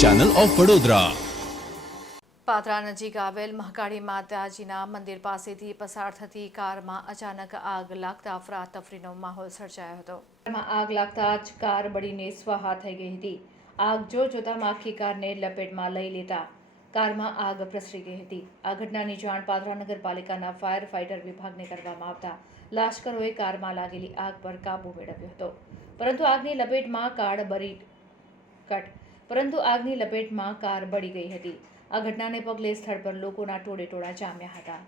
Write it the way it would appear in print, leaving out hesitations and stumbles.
Channel of Vadodara. Padra નજીક આવેલ મહાકાળી માતાજીના મંદિર પાસેથી પસાર થતી કારમાં અચાનક આગ લાગતા અફરાતફરીનો માહોલ સર્જાયો હતો। કારમાં આગ લાગતા જ કાર બળીને સ્વાહા થઈ ગઈ હતી। આગ જોતા આખી કારને લપેટમાં લઈ લેતા કારમાં આગ પ્રસરી ગઈ હતી। આ ઘટનાની જાણ પાદરા નગરપાલિકાના ફાયર ફાઇટર વિભાગને કરવામાં આવતા લાશ્કરોએ કારમાં લાગેલી આગ પર કાબૂ મેળવ્યો હતો, પરંતુ આગની લપેટમાં કાર બળી ગઈ હતી। આ ઘટનાને પગલે સ્થળ પર લોકોના ટોળેટોળા જામ્યા હતા।